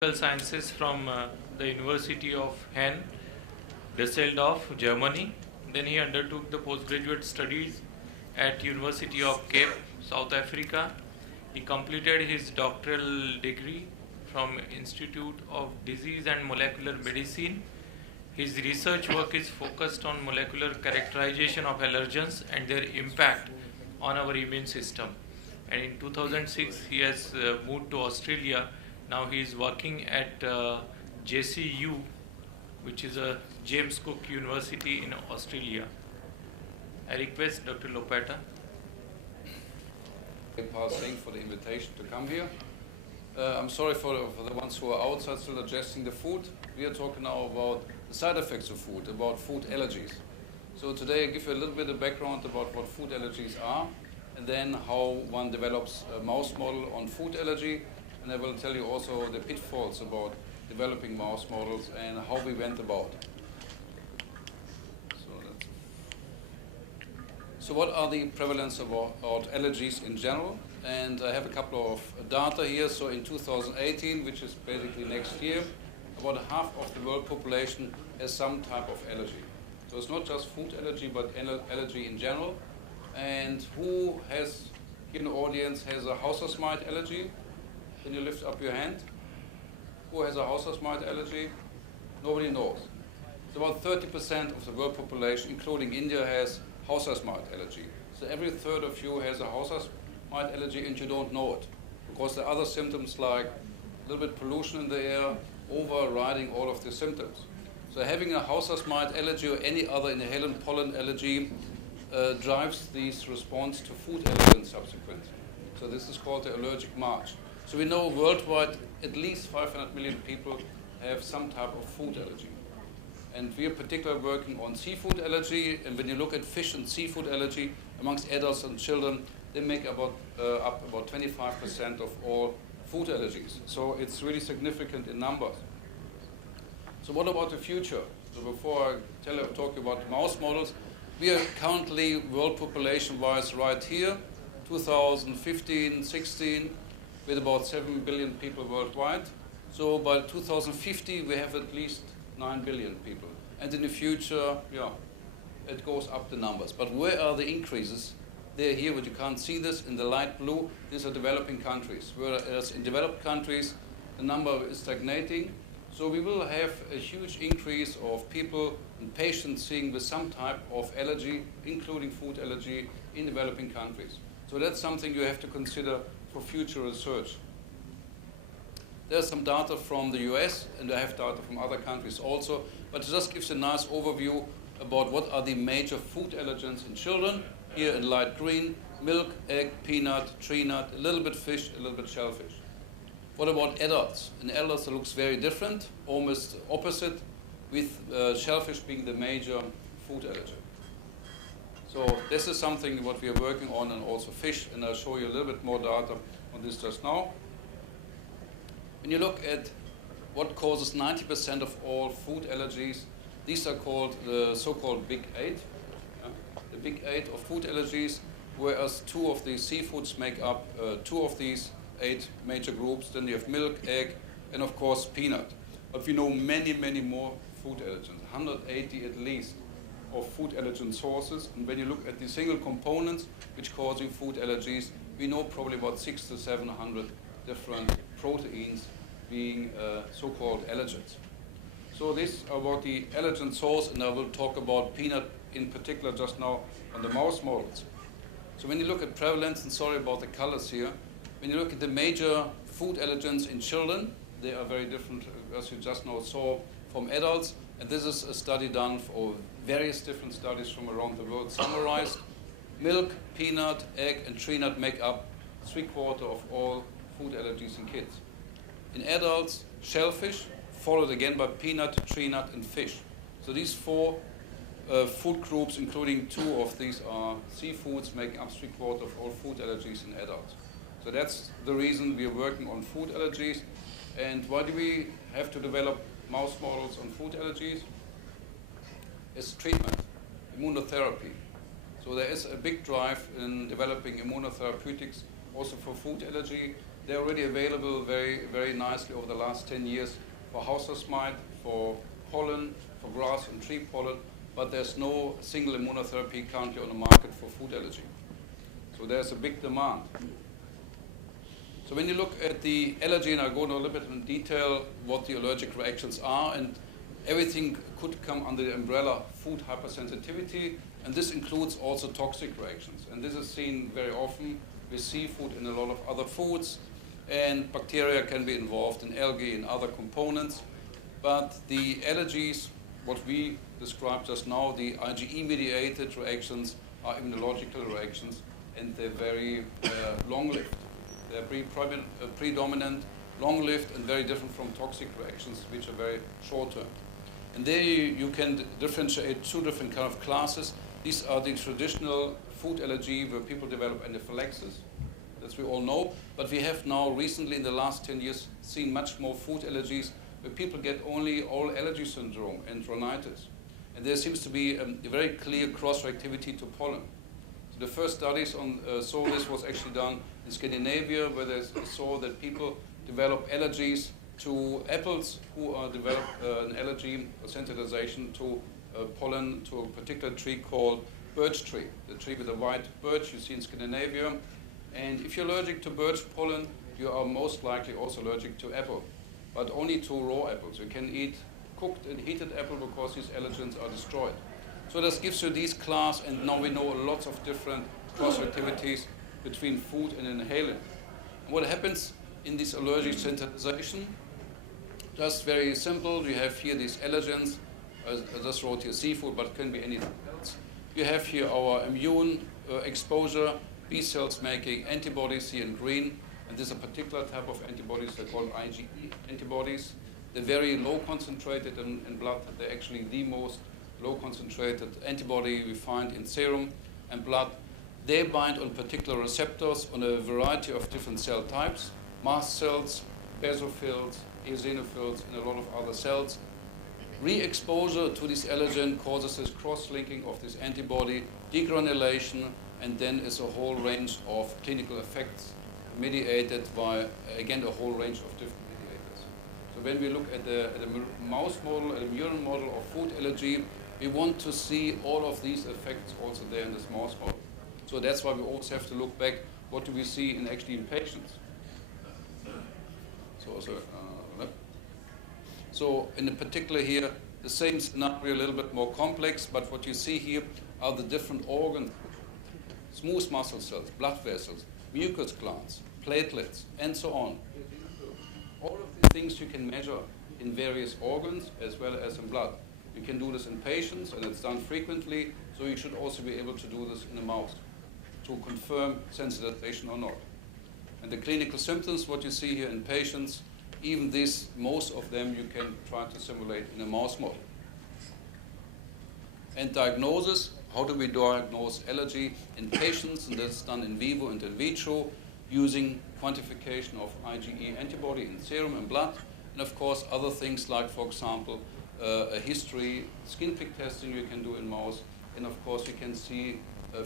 Political Sciences from the University of Halle, Düsseldorf, Germany. Then he undertook the postgraduate studies at University of Cape, South Africa. He completed his doctoral degree from Institute of Disease and Molecular Medicine. His research work is focused on molecular characterization of allergens and their impact on our immune system. And in 2006, he has moved to Australia. Now he is working at JCU, which is a James Cook University in Australia. I request Dr. Lopata. Thanks for the invitation to come here. I'm sorry for the ones who are outside still digesting the food. We are talking now about the side effects of food, about food allergies. So today I give you a little bit of background about what food allergies are, and then how one develops a mouse model on food allergy. And I will tell you also the pitfalls about developing mouse models and how we went about. So what are the prevalence of allergies in general? And I have a couple of data here. So in 2018, which is basically next year, about half of the world population has some type of allergy. So it's not just food allergy, but allergy in general. And who has, in the audience, has a house dust mite allergy? Can you lift up your hand? Who has a house dust mite allergy? Nobody knows. So about 30% of the world population, including India, has house dust mite allergy. So every third of you has a house dust mite allergy and you don't know it. Because there are other symptoms like a little bit pollution in the air, overriding all of the symptoms. So having a house dust mite allergy or any other inhalant pollen allergy drives this response to food allergens subsequently. So this is called the allergic march. So we know worldwide at least 500 million people have some type of food allergy. And we are particularly working on seafood allergy. And when you look at fish and seafood allergy amongst adults and children, they make up about 25% of all food allergies. So it's really significant in numbers. So what about the future? So before I talk about mouse models, we are currently world population-wise right here, 2015-16, with about 7 billion people worldwide. So by 2050, we have at least 9 billion people. And in the future, it goes up the numbers. But where are the increases? They're here, but you can't see this in the light blue. These are developing countries. Whereas in developed countries, the number is stagnating. So we will have a huge increase of people and patients seeing with some type of allergy, including food allergy, in developing countries. So that's something you have to consider for future research. There's some data from the US, and I have data from other countries also, but it just gives a nice overview about what are the major food allergens in children. Here in light green, milk, egg, peanut, tree nut, a little bit fish, a little bit shellfish. What about adults? In adults it looks very different, almost opposite, with shellfish being the major food allergen. So this is something what we are working on, and also fish, and I'll show you a little bit more data on this just now. When you look at what causes 90% of all food allergies, these are called the so-called Big 8. The Big 8 of food allergies, whereas 2 of these seafoods make up 2 of these 8 major groups. Then you have milk, egg, and of course peanut. But we know many, many more food allergens, 180 at least, of food allergen sources. And when you look at the single components which cause you food allergies, we know probably about 600 to 700 different proteins being so-called allergens. So this are about the allergen source, and I will talk about peanut in particular just now on the mouse models. So when you look at prevalence, and sorry about the colors here, when you look at the major food allergens in children, they are very different, as you just now saw, from adults. And this is a study done for various different studies from around the world summarized. Milk, peanut, egg, and tree nut make up 3/4 of all food allergies in kids. In adults, shellfish, followed again by peanut, tree nut, and fish. So these 4 food groups, including 2 of these are seafoods, making up 3/4 of all food allergies in adults. So that's the reason we are working on food allergies. And why do we have to develop mouse models on food allergies? It's treatment, immunotherapy. So there is a big drive in developing immunotherapeutics also for food allergy. They're already available very, very nicely over the last 10 years for house dust mite, for pollen, for grass and tree pollen, but there's no single immunotherapy currently on the market for food allergy. So there's a big demand. So when you look at the allergy, and I'll go into a little bit in detail what the allergic reactions are, and everything could come under the umbrella food hypersensitivity, and this includes also toxic reactions. And this is seen very often with seafood and a lot of other foods, and bacteria can be involved in algae and other components. But the allergies, what we described just now, the IgE-mediated reactions are immunological reactions, and they're very long-lived. They're predominant, long-lived, and very different from toxic reactions, which are very short-term. And there you can differentiate two different kind of classes. These are the traditional food allergy where people develop anaphylaxis, as we all know. But we have now recently, in the last 10 years, seen much more food allergies where people get only oral allergy syndrome and rhinitis. And there seems to be a very clear cross-reactivity to pollen. So the first studies on saw this was actually done in Scandinavia, where they saw that people develop allergies to apples who develop an allergy or sensitization to pollen to a particular tree called birch tree, the tree with the white birch you see in Scandinavia. And if you're allergic to birch pollen, you are most likely also allergic to apple, but only to raw apples. You can eat cooked and heated apple because these allergens are destroyed. So this gives you these class, and now we know lots of different cross-activities between food and inhalant. And what happens in this allergic sensitization? Just very simple. You have here these allergens. I just wrote here seafood, but it can be anything else. You have here our immune exposure, B cells making antibodies here in green, and this is a particular type of antibodies. They're called IgE antibodies. They're very low concentrated in blood. They're actually the most low concentrated antibody we find in serum and blood. They bind on particular receptors on a variety of different cell types, mast cells, basophils, eosinophils, and a lot of other cells. Re-exposure to this allergen causes this cross-linking of this antibody, degranulation, and then is a whole range of clinical effects mediated by, again, a whole range of different mediators. So when we look at a mouse model, at a murine model of food allergy, we want to see all of these effects also there in this mouse model. So that's why we always have to look back, what do we see in patients? So in particular here, the same scenario, a little bit more complex, but what you see here are the different organs, smooth muscle cells, blood vessels, mucus glands, platelets, and so on. All of these things you can measure in various organs as well as in blood. You can do this in patients, and it's done frequently, so you should also be able to do this in a mouse to confirm sensitization or not. And the clinical symptoms, what you see here in patients, even this, most of them you can try to simulate in a mouse model. And diagnosis, how do we diagnose allergy in patients? And that's done in vivo and in vitro using quantification of IgE antibody in serum and blood. And of course, other things like, for example, a history, skin prick testing you can do in mouse. And of course, you can see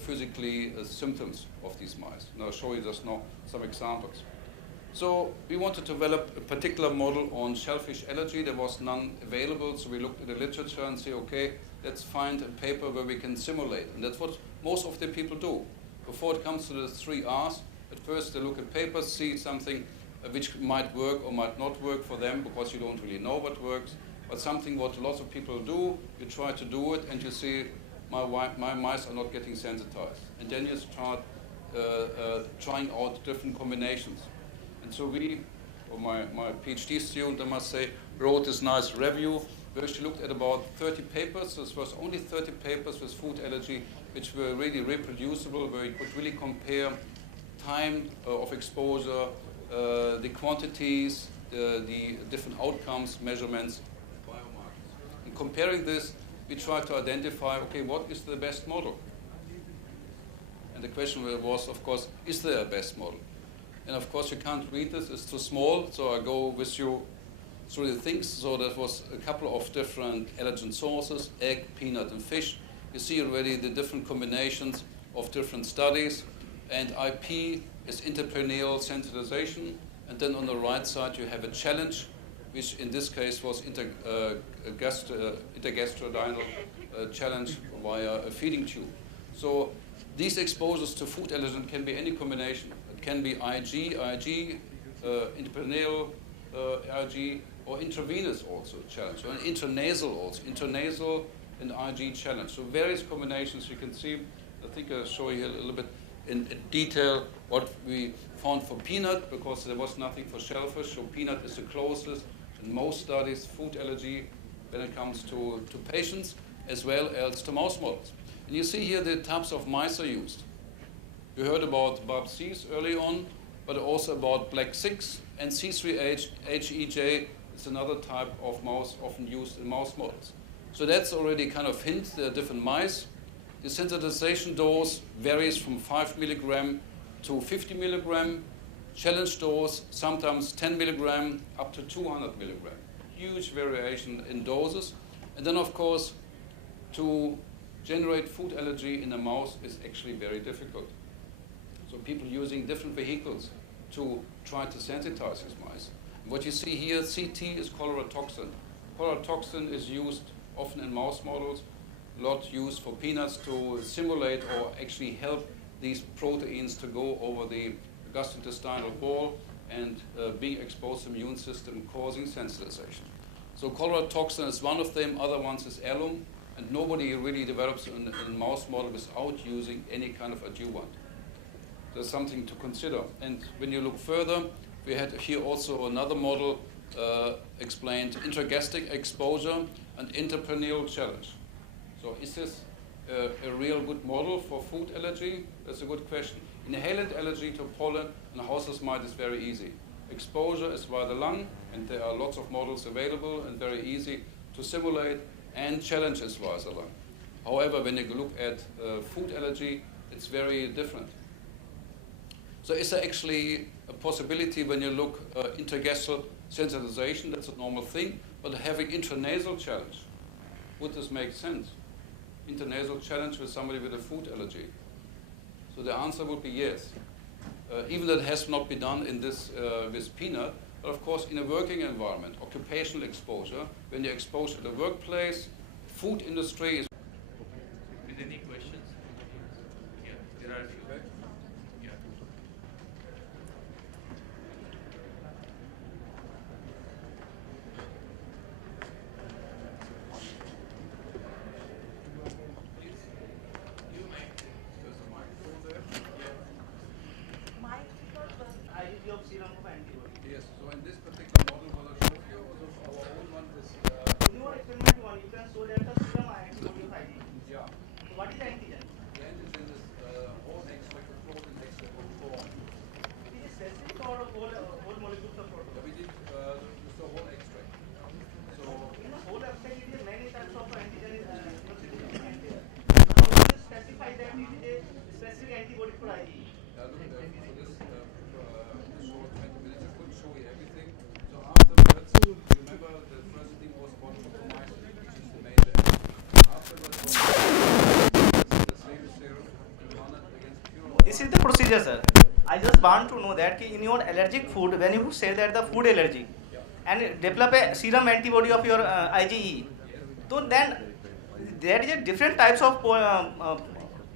physically symptoms of these mice. And I'll show you just now some examples. So we wanted to develop a particular model on shellfish allergy. There was none available, so we looked at the literature and say, okay, let's find a paper where we can simulate. And that's what most of the people do. Before it comes to the 3 R's, at first they look at papers, see something which might work or might not work for them because you don't really know what works. But something what lots of people do, you try to do it and you see my mice are not getting sensitized. And then you start trying out different combinations. And so we, or my PhD student, I must say, wrote this nice review where she looked at about 30 papers. This was only 30 papers with food allergy, which were really reproducible, where you could really compare time of exposure, the quantities, the different outcomes, measurements, biomarkers. And comparing this, we tried to identify, okay, what is the best model? And the question was, of course, is there a best model? And of course, you can't read this, it's too small, so I go with you through the things. So there was a couple of different allergen sources, egg, peanut, and fish. You see already the different combinations of different studies. And IP is intraperitoneal sensitization. And then on the right side, you have a challenge, which in this case was intergastrodental challenge via a feeding tube. So these exposures to food allergen can be any combination. It can be IG, intraperitoneal IG, or intravenous also challenge, or intranasal also, intranasal and IG challenge. So various combinations you can see. I think I'll show you a little bit in detail what we found for peanut, because there was nothing for shellfish. So peanut is the closest in most studies food allergy when it comes to patients, as well as to mouse models. And you see here the types of mice are used. You heard about BARB-Cs early on, but also about Black 6 and C3H-HEJ. It's another type of mouse often used in mouse models. So that's already kind of hint there are different mice. The sensitization dose varies from 5 milligram to 50 milligram. Challenge dose, sometimes 10 milligram up to 200 milligram. Huge variation in doses. And then, of course, to generate food allergy in a mouse is actually very difficult. So people using different vehicles to try to sensitize these mice. What you see here, CT is cholera toxin. Cholera toxin is used often in mouse models, a lot used for peanuts to simulate or actually help these proteins to go over the gastrointestinal wall and being exposed to the immune system causing sensitization. So cholera toxin is one of them, other ones is alum, and nobody really develops in mouse model without using any kind of adjuvant. There's something to consider. And when you look further, we had here also another model explained intragastric exposure and intraperitoneal challenge. So is this a real good model for food allergy? That's a good question. Inhalant allergy to pollen and house's mite is very easy. Exposure is via the lung, and there are lots of models available and very easy to simulate, and challenge is via the lung. However, when you look at food allergy, it's very different. So is there actually a possibility when you look intergastric sensitization, that's a normal thing, but having intranasal challenge, would this make sense? Intranasal challenge with somebody with a food allergy. So the answer would be yes. Even that has not been done in this with peanut, but of course in a working environment, occupational exposure, when you're exposed to the workplace, food industry is. With any questions? Yeah, there are a few. Yeah. Yes, so in this particular model, what I showed you, also our own one is. In your experiment one, you can show that the serum antibody of IgE. Yeah. So what is the antigen? The antigen is whole extract of protein extract of form. It is specific or whole molecules of protein? Yeah, we did the whole extract. So In the whole abstract, it is many types of antigen is present there. How do you specify that it is a specific antibody for IgE? look, for this short 20 minutes, I couldn't show you everything. So afterwards, remember the first thing was about tropomycin, which is the major antigen. Afterwards, the same serum and run it against pure. This is the procedure, sir. I just want to know that in your allergic food, when you say that the food allergy, and develop a serum antibody of your IgE, so then there is a different types of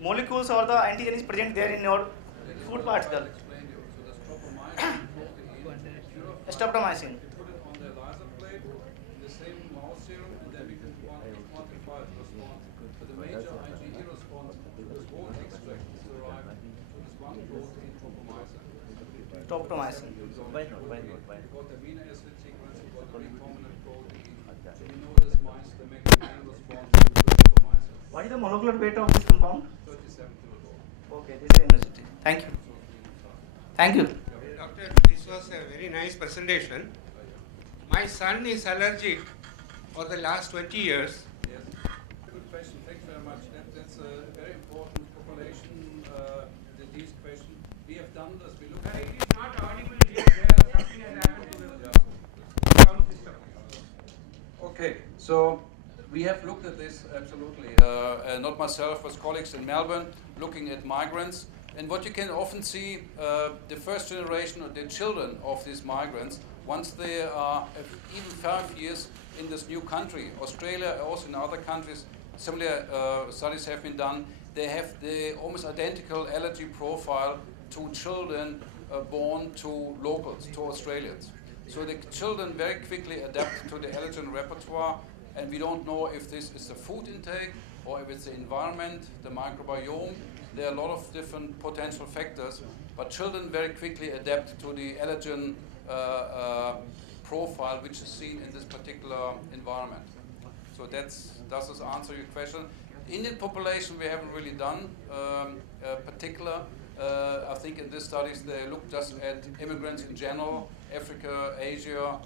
molecules or the antigen is present there in your food particle. Explain you. So the tropomycin protein, pure Streptomycin. put it on the LASA plate, the same mouse serum, and then we can quantify the response. So the major IgE response, this whole extract is derived from this one protein, tropomycin. Streptomycin. Why not? Got the amino acid sequence, got the recombinant protein. So we know this mice, the main response to tropomycin. What is the molecular weight of this compound? 37 kilodalton. Okay, this is university. Thank you. Thank you. Doctor, this was a very nice presentation. My son is allergic for the last 20 years. Yes. Good question. Thanks very much. That's a very important population disease question. We have done this. We look at It is not audible here. Something has happened to the sound system. Okay, so we have looked at this absolutely. Not myself, but colleagues in Melbourne, looking at migrants And what you can often see, the first generation of the children of these migrants, once they are even 5 years in this new country, Australia, also in other countries, similar studies have been done, they have the almost identical allergy profile to children born to locals, to Australians. So the children very quickly adapt to the allergen repertoire, and we don't know if this is the food intake or if it's the environment, the microbiome. There are a lot of different potential factors, but children very quickly adapt to the allergen profile which is seen in this particular environment. So does this answer your question? Indian population we haven't really done particular. I think in these studies they look just at immigrants in general, Africa, Asia,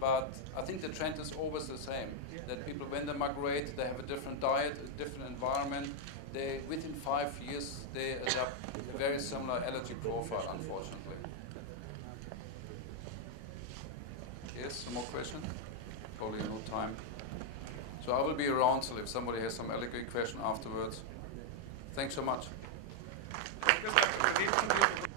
but I think the trend is always the same, that people when they migrate, they have a different diet, a different environment. They, within 5 years, they adopt a very similar allergy profile, unfortunately. Yes, some more questions? Probably no time. So I will be around, so if somebody has some allergy question afterwards. Thanks so much. Thank you, Dr. Pradeep.